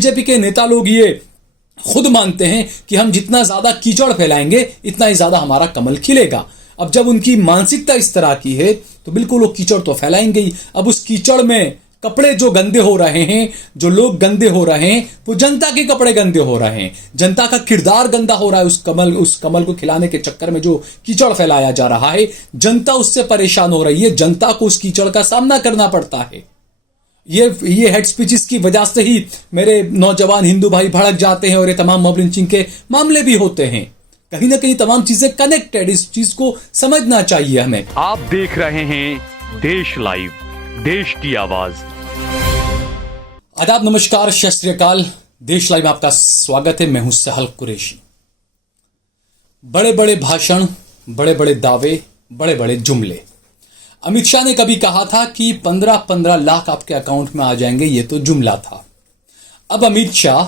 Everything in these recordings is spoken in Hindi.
बीजेपी के नेता लोग ये खुद मानते हैं कि हम जितना ज्यादा कीचड़ फैलाएंगे इतना ही ज्यादा हमारा कमल खिलेगा। अब जब उनकी मानसिकता इस तरह की है तो बिल्कुल वो कीचड़ तो फैलाएंगे ही। अब उस कीचड़ में कपड़े जो गंदे हो रहे हैं, जो लोग गंदे हो रहे हैं, वो जनता के कपड़े गंदे हो रहे हैं, जनता का किरदार गंदा हो रहा है। उस कमल को खिलाने के चक्कर में जो कीचड़ फैलाया जा रहा है, जनता उससे परेशान हो रही है, जनता को उस कीचड़ का सामना करना पड़ता है। ये हेड स्पीचेस की वजह से ही मेरे नौजवान हिंदू भाई भड़क जाते हैं और ये तमाम मॉब लिंचिंग के मामले भी होते हैं। कहीं ना कहीं तमाम चीजें कनेक्टेड, इस चीज को समझना चाहिए हमें। आप देख रहे हैं देश लाइव, देश की आवाज। आदाब, नमस्कार, सत श्री अकाल। देश लाइव में आपका स्वागत है। मैं हूं सहल कुरैशी। बड़े बड़े भाषण, बड़े बड़े दावे, बड़े बड़े जुमले। अमित शाह ने कभी कहा था कि 15-15 लाख आपके अकाउंट में आ जाएंगे, ये तो जुमला था। अब अमित शाह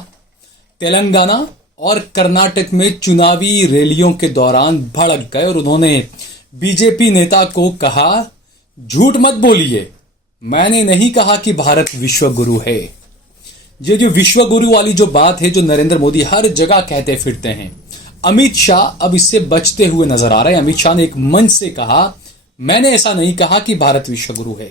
तेलंगाना और कर्नाटक में चुनावी रैलियों के दौरान भड़क गए और उन्होंने बीजेपी नेता को कहा, झूठ मत बोलिए, मैंने नहीं कहा कि भारत विश्व गुरु है। ये जो विश्व गुरु वाली जो बात है, जो नरेंद्र मोदी हर जगह कहते फिरते हैं, अमित शाह अब इससे बचते हुए नजर आ रहे हैं। अमित शाह ने एक मंच से कहा, मैंने ऐसा नहीं कहा कि भारत विश्व गुरु है।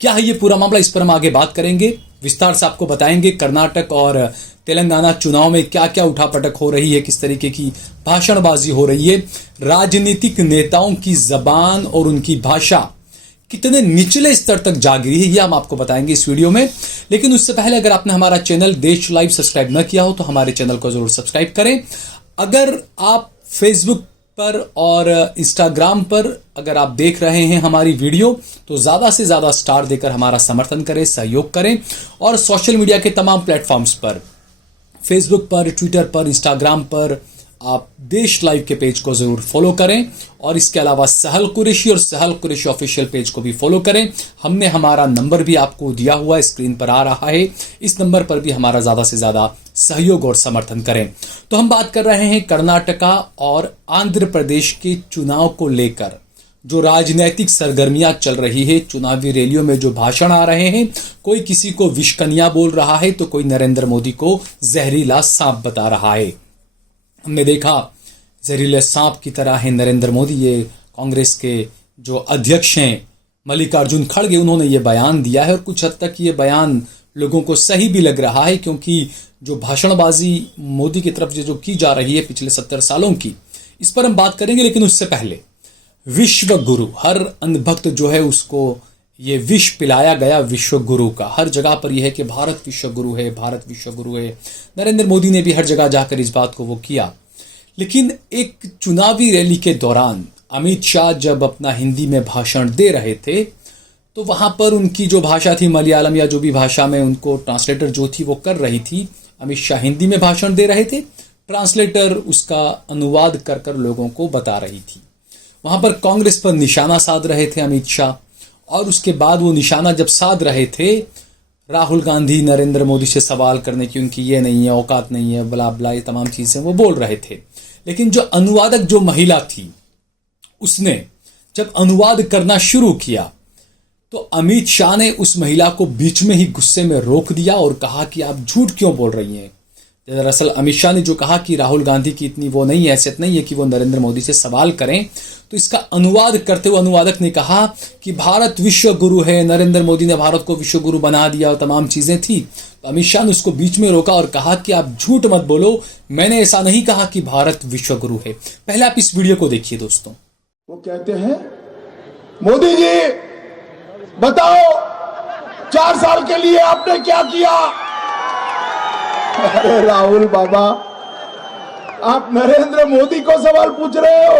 क्या है ये पूरा मामला, इस पर हम आगे बात करेंगे, विस्तार से आपको बताएंगे। कर्नाटक और तेलंगाना चुनाव में क्या क्या उठापटक हो रही है, किस तरीके की भाषणबाजी हो रही है, राजनीतिक नेताओं की जबान और उनकी भाषा कितने निचले स्तर तक जा गिरी है, ये हम आपको बताएंगे इस वीडियो में। लेकिन उससे पहले अगर आपने हमारा चैनल देश लाइव सब्सक्राइब न किया हो तो हमारे चैनल को जरूर सब्सक्राइब करें। अगर आप फेसबुक पर और इंस्टाग्राम पर अगर आप देख रहे हैं हमारी वीडियो तो ज्यादा से ज्यादा स्टार देकर हमारा समर्थन करें, सहयोग करें। और सोशल मीडिया के तमाम प्लेटफॉर्म्स पर, फेसबुक पर, ट्विटर पर, इंस्टाग्राम पर आप देश लाइव के पेज को जरूर फॉलो करें। और इसके अलावा सहल कुरैशी और सहल कुरैशी ऑफिशियल पेज को भी फॉलो करें। हमने हमारा नंबर भी आपको दिया हुआ है, स्क्रीन पर आ रहा है। इस नंबर पर भी हमारा ज्यादा से ज्यादा सहयोग और समर्थन करें। तो हम बात कर रहे हैं कर्नाटका और आंध्र प्रदेश के चुनाव को लेकर जो राजनीतिक सरगर्मियां चल रही है, चुनावी रैलियों में जो भाषण आ रहे हैं, कोई किसी को विषकन्या बोल रहा है तो कोई नरेंद्र मोदी को जहरीला सांप बता रहा है। हमने देखा जहरीले सांप की तरह है नरेंद्र मोदी। ये कांग्रेस के जो अध्यक्ष हैं मल्लिकार्जुन खड़गे, उन्होंने ये बयान दिया है और कुछ हद तक ये बयान लोगों को सही भी लग रहा है, क्योंकि जो भाषणबाजी मोदी की तरफ जो की जा रही है पिछले 70 सालों की, इस पर हम बात करेंगे। लेकिन उससे पहले विश्व गुरु, हर अंधभक्त जो है उसको ये विष पिलाया गया विश्व गुरु का। हर जगह पर यह है कि भारत विश्व गुरु है, भारत विश्व गुरु है। नरेंद्र मोदी ने भी हर जगह जाकर इस बात को वो किया। लेकिन एक चुनावी रैली के दौरान अमित शाह जब अपना हिंदी में भाषण दे रहे थे तो वहां पर उनकी जो भाषा थी, मलयालम या जो भी भाषा में उनको ट्रांसलेटर जो थी वो कर रही थी। अमित शाह हिंदी में भाषण दे रहे थे, ट्रांसलेटर उसका अनुवाद कर कर लोगों को बता रही थी। वहां पर कांग्रेस पर निशाना साध रहे थे अमित शाह, और उसके बाद वो निशाना जब साध रहे थे राहुल गांधी नरेंद्र मोदी से सवाल करने की, उनकी ये नहीं है, औकात नहीं है, बला बला, ये तमाम चीजें वो बोल रहे थे। लेकिन जो अनुवादक जो महिला थी, उसने जब अनुवाद करना शुरू किया तो अमित शाह ने उस महिला को बीच में ही गुस्से में रोक दिया और कहा कि आप झूठ क्यों बोल रही हैं। दरअसल अमित शाह ने जो कहा कि राहुल गांधी की इतनी वो नहीं है, हैसियत नहीं है कि वो नरेंद्र मोदी से सवाल करें, तो इसका अनुवाद करते हुए अनुवादक ने कहा कि भारत विश्व गुरु है, नरेंद्र मोदी ने भारत को विश्व गुरु बना दिया और तमाम चीजें थी। तो अमित शाह ने उसको बीच में रोका और कहा कि आप झूठ मत बोलो, मैंने ऐसा नहीं कहा कि भारत विश्व गुरु है। पहले आप इस वीडियो को देखिए दोस्तों। वो कहते हैं, मोदी जी बताओ 4 साल के लिए आपने क्या किया। अरे राहुल बाबा, आप नरेंद्र मोदी को सवाल पूछ रहे हो।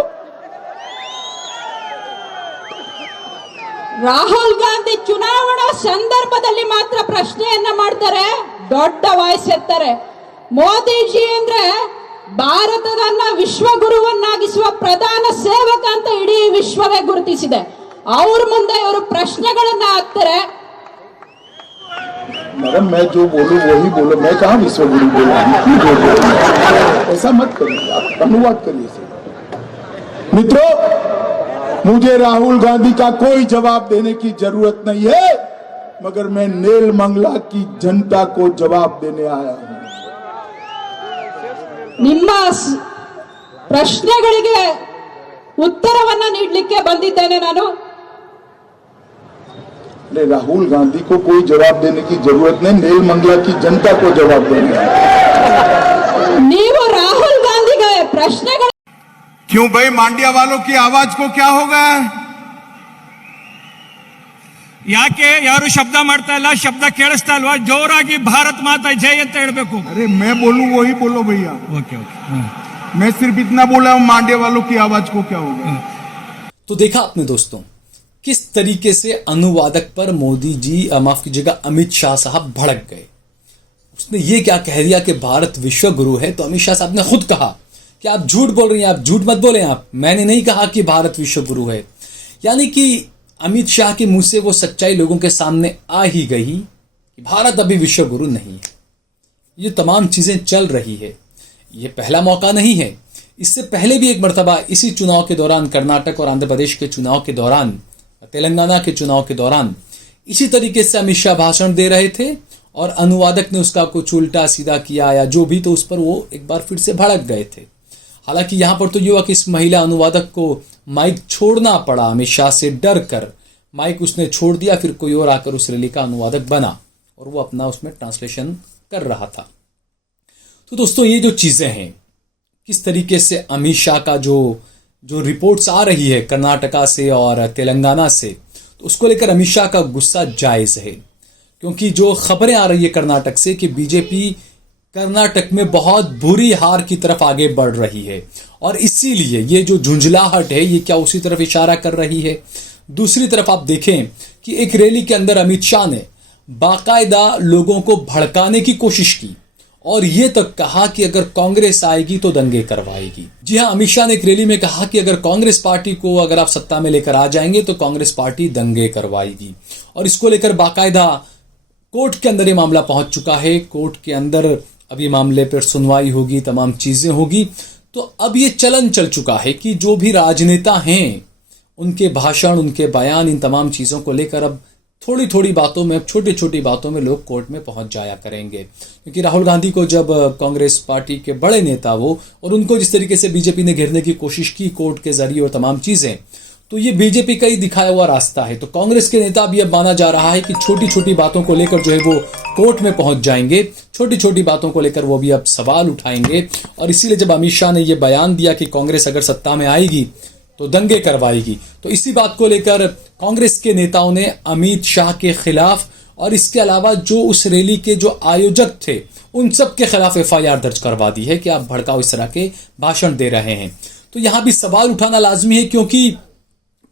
ರಾಹುಲ್ ಗಾಂಧಿ ಚುನಾವಣಾ ಸಂದರ್ಭದಲ್ಲಿ ಮಾತ್ರ ಪ್ರಶ್ನೆಯನ್ನ ಮಾಡ್ತಾರೆ, ದೊಡ್ಡ ವಾಯ್ಸ್ ಎತ್ತಾರೆ. ಮೋದಿಜಿ ಅಂದ್ರೆ ಭಾರತದನ್ನ ವಿಶ್ವಗುರುವನ್ನಾಗಿಸುವ ಪ್ರಧಾನ ಸೇವಕ ಅಂತ ಇಡೀ ವಿಶ್ವವೇ ಗುರುತಿಸಿದೆ. ಅವ್ರ ಮುಂದೆ ಇವರು ಪ್ರಶ್ನೆಗಳನ್ನ ಹಾಕ್ತಾರೆ. मैडम मैं जो बोलूं वही बोलो, मैं कहाँ विश्व गुरु बोल रहा हूं। ऐसा मत करिए, आप अनुवाद करिए। मित्रों, मुझे राहुल गांधी का कोई जवाब देने की जरूरत नहीं है। मगर मैं नेल मंगला की जनता को जवाब देने आया हूं। ನಿಮ್ಮ ಪ್ರಶ್ನೆಗಳಿಗೆ ಉತ್ತರವನ್ನ ನೀಡಲಿಕ್ಕೆ ಬಂದಿದ್ದೇನೆ ನಾನು। अरे राहुल गांधी को कोई जवाब देने की जरूरत नहीं, नेल मंगला की जनता को जवाब देना है। ನೀವು ರಾಹುಲ್ ಗಾಂಧಿಗೆ ಪ್ರಶ್ನೆಗಳು क्यों भाई मांडिया वालों की आवाज को क्या होगा? ಯಾಕೆ ಯಾರು ಶಬ್ದ ಮಾಡ್ತಾ ಇಲ್ಲ? ಶಬ್ದ ಕೇಳಿಸ್ತಾ ಇಲ್ವಾ? ಜೋರಾಗಿ ಭಾರತ್ ಮಾತಾ ಜೈ ಅಂತ ಹೇಳ್ಬೇಕು। अरे मैं बोलूं वही बोलो भैया। ಓಕೆ ಓಕೆ मैं सिर्फ इतना बोला हूं, मांडिया वालों की आवाज को क्या होगा? तो देखा आपने दोस्तों किस तरीके से अनुवादक पर मोदी जी माफ कीजिएगा अमित शाह साहब भड़क गए। उसने ये क्या कह दिया कि भारत विश्व गुरु है, तो अमित शाह साहब ने खुद कहा कि आप झूठ बोल रही हैं, आप झूठ मत बोलें, आप मैंने नहीं कहा कि भारत विश्व गुरु है। यानी कि अमित शाह के मुंह से वो सच्चाई लोगों के सामने आ ही गई कि भारत अभी विश्व गुरु नहीं है। ये तमाम चीजें चल रही है, ये पहला मौका नहीं है। इससे पहले भी एक मर्तबा इसी चुनाव के दौरान, कर्नाटक और आंध्र प्रदेश के चुनाव के दौरान, तेलंगाना के चुनाव के दौरान इसी तरीके से अमित शाह भाषण दे रहे थे और अनुवादक ने उसका कुछ उल्टा सीधा किया या जो भी, तो उस पर वो एक बार फिर से भड़क गए थे। हालांकि यहां पर तो ये हुआ कि इस महिला अनुवादक को माइक छोड़ना पड़ा, अमित शाह से डर कर माइक उसने छोड़ दिया, फिर कोई और आकर उस रैली का अनुवादक बना और वो अपना उसमें ट्रांसलेशन कर रहा था। तो दोस्तों ये जो चीजें हैं, किस तरीके से अमित शाह का जो रिपोर्ट्स आ रही है कर्नाटका से और तेलंगाना से, तो उसको लेकर अमित शाह का गुस्सा जायज है। क्योंकि जो खबरें आ रही है कर्नाटक से कि बीजेपी कर्नाटक में बहुत बुरी हार की तरफ आगे बढ़ रही है और इसीलिए ये जो झुंझलाहट है ये क्या उसी तरफ इशारा कर रही है। दूसरी तरफ आप देखें कि एक रैली के अंदर अमित शाह ने बाकायदा लोगों को भड़काने की कोशिश की और ये तक कहा कि अगर कांग्रेस आएगी तो दंगे करवाएगी। जी हां, अमित शाह ने एक रैली में कहा कि अगर कांग्रेस पार्टी को अगर आप सत्ता में लेकर आ जाएंगे तो कांग्रेस पार्टी दंगे करवाएगी और इसको लेकर बाकायदा कोर्ट के अंदर ये मामला पहुंच चुका है। कोर्ट के अंदर अब ये मामले पर सुनवाई होगी, तमाम चीजें होगी। तो अब ये चलन चल चुका है कि जो भी राजनेता हैं उनके भाषण, उनके बयान, इन तमाम चीजों को लेकर अब थोड़ी थोड़ी बातों में, छोटी छोटी बातों में लोग कोर्ट में पहुंच जाया करेंगे। क्योंकि राहुल गांधी को जब कांग्रेस पार्टी के बड़े नेता वो और उनको जिस तरीके से बीजेपी ने घेरने की कोशिश की कोर्ट के जरिए और तमाम चीजें, तो ये बीजेपी का ही दिखाया हुआ रास्ता है। तो कांग्रेस के नेता भी अब माना जा रहा है कि छोटी छोटी बातों को लेकर जो है वो कोर्ट में पहुंच जाएंगे, छोटी छोटी बातों को लेकर वो भी अब सवाल उठाएंगे। और इसीलिए जब अमित शाह ने ये बयान दिया कि कांग्रेस अगर सत्ता में आएगी तो दंगे करवाएगी, तो इसी बात को लेकर कांग्रेस के नेताओं ने अमित शाह के खिलाफ और इसके अलावा जो उस रैली के जो आयोजक थे उन सब के खिलाफ FIR दर्ज करवा दी है कि आप भड़काऊ इस तरह के भाषण दे रहे हैं। तो यहां भी सवाल उठाना लाजमी है, क्योंकि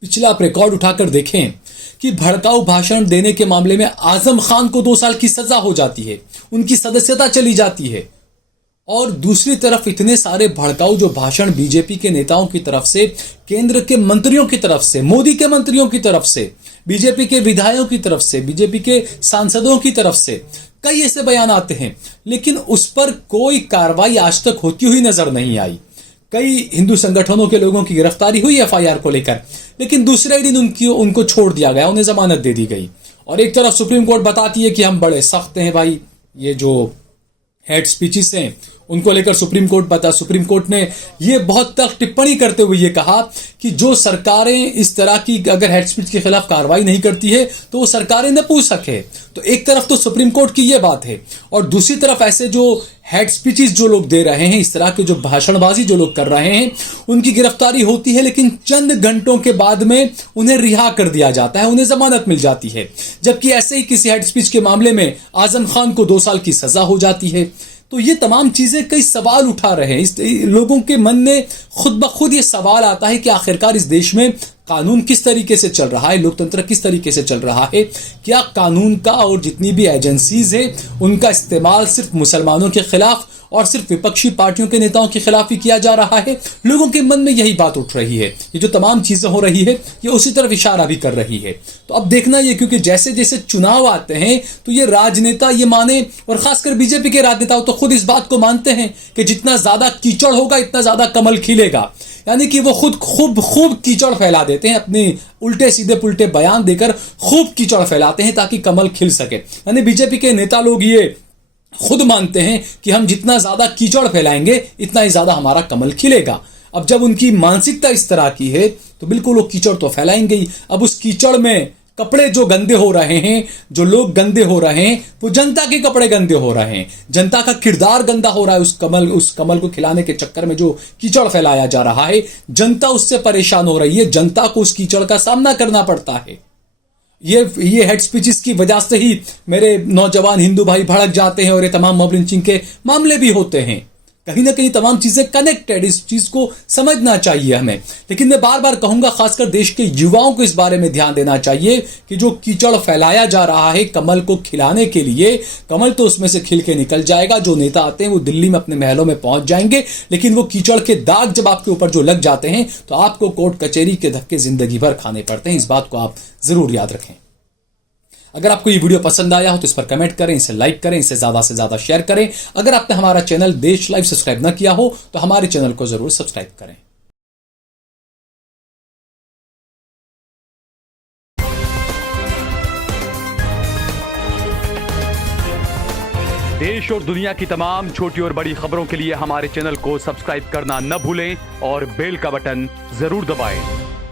पिछला आप रिकॉर्ड उठाकर देखें कि भड़काऊ भाषण देने के मामले में आजम खान को 2 साल की सजा हो जाती है, उनकी सदस्यता चली जाती है। और दूसरी तरफ इतने सारे भड़काऊ जो भाषण बीजेपी के नेताओं की तरफ से, केंद्र के मंत्रियों की तरफ से, मोदी के मंत्रियों की तरफ से, बीजेपी के विधायकों की तरफ से, बीजेपी के सांसदों की तरफ से कई ऐसे बयान आते हैं, लेकिन उस पर कोई कार्रवाई आज तक होती हुई नजर नहीं आई। कई हिंदू संगठनों के लोगों की गिरफ्तारी हुई FIR को लेकर, लेकिन दूसरे दिन उनको छोड़ दिया गया, उन्हें जमानत दे दी गई। और एक तरफ सुप्रीम कोर्ट बताती है कि हम बड़े सख्त हैं भाई, ये जो हेड स्पीचेस हैं उनको लेकर सुप्रीम कोर्ट ने ये बहुत तक टिप्पणी करते हुए ये कहा कि जो सरकारें इस तरह की अगर हेड स्पीच के खिलाफ कार्रवाई नहीं करती है तो वो सरकारें नपुंसक है। तो एक तरफ तो सुप्रीम कोर्ट की ये बात है और दूसरी तरफ ऐसे जो हेड स्पीचेस जो लोग दे रहे हैं, इस तरह के जो भाषणबाजी जो लोग कर रहे हैं, उनकी गिरफ्तारी होती है, लेकिन चंद घंटों के बाद में उन्हें रिहा कर दिया जाता है, उन्हें जमानत मिल जाती है। जबकि ऐसे ही किसी हेड स्पीच के मामले में आजम खान को 2 साल की सजा हो जाती है। तो ये तमाम चीजें कई सवाल उठा रहे हैं, लोगों के मन में खुद ब खुद ये सवाल आता है कि आखिरकार इस देश में कानून किस तरीके से चल रहा है, लोकतंत्र किस तरीके से चल रहा है। क्या कानून का और जितनी भी एजेंसीज है उनका इस्तेमाल सिर्फ मुसलमानों के खिलाफ और सिर्फ विपक्षी पार्टियों के नेताओं के खिलाफ ही किया जा रहा है? लोगों के मन में यही बात उठ रही है। ये जो तमाम चीजें हो रही है ये उसी तरफ इशारा भी कर रही है। तो अब देखना ये, क्योंकि जैसे जैसे चुनाव आते हैं तो ये राजनेता ये माने, और खासकर बीजेपी के राजनेता तो खुद इस बात को मानते हैं कि जितना ज्यादा कीचड़ होगा इतना ज्यादा कमल खिलेगा। यानी कि वो खुद खूब कीचड़ फैला देते हैं, अपने उल्टे सीधे पुल्टे बयान देकर खूब कीचड़ फैलाते हैं ताकि कमल खिल सके। यानी बीजेपी के नेता लोग ये खुद मानते हैं कि हम जितना ज्यादा कीचड़ फैलाएंगे इतना ही ज्यादा हमारा कमल खिलेगा। अब जब उनकी मानसिकता इस तरह की है तो बिल्कुल वो कीचड़ तो फैलाएंगे ही। अब उस कीचड़ में कपड़े जो गंदे हो रहे हैं, जो लोग गंदे हो रहे हैं, वो जनता के कपड़े गंदे हो रहे हैं, जनता का किरदार गंदा हो रहा है। उस कमल को खिलाने के चक्कर में जो कीचड़ फैलाया जा रहा है, जनता उससे परेशान हो रही है, जनता को उस कीचड़ का सामना करना पड़ता है। ये हेड स्पीचेस की वजह से ही मेरे नौजवान हिंदू भाई भड़क जाते हैं और ये तमाम मॉब लिंचिंग के मामले भी होते हैं। कहीं ना कहीं तमाम चीजें कनेक्टेड, इस चीज को समझना चाहिए हमें। लेकिन मैं बार बार कहूंगा, खासकर देश के युवाओं को इस बारे में ध्यान देना चाहिए कि जो कीचड़ फैलाया जा रहा है कमल को खिलाने के लिए, कमल तो उसमें से खिल के निकल जाएगा। जो नेता आते हैं वो दिल्ली में अपने महलों में पहुंच जाएंगे, लेकिन वो कीचड़ के दाग जब आपके ऊपर जो लग जाते हैं तो आपको कोर्ट कचहरी के धक्के जिंदगी भर खाने पड़ते हैं। इस बात को आप जरूर याद रखें। अगर आपको ये वीडियो पसंद आया हो तो इस पर कमेंट करें, इसे लाइक करें, इसे ज्यादा से ज्यादा शेयर करें। अगर आपने हमारा चैनल देश लाइव सब्सक्राइब न किया हो तो हमारे चैनल को जरूर सब्सक्राइब करें। देश और दुनिया की तमाम छोटी और बड़ी खबरों के लिए हमारे चैनल को सब्सक्राइब करना न भूलें और बेल का बटन जरूर दबाएं।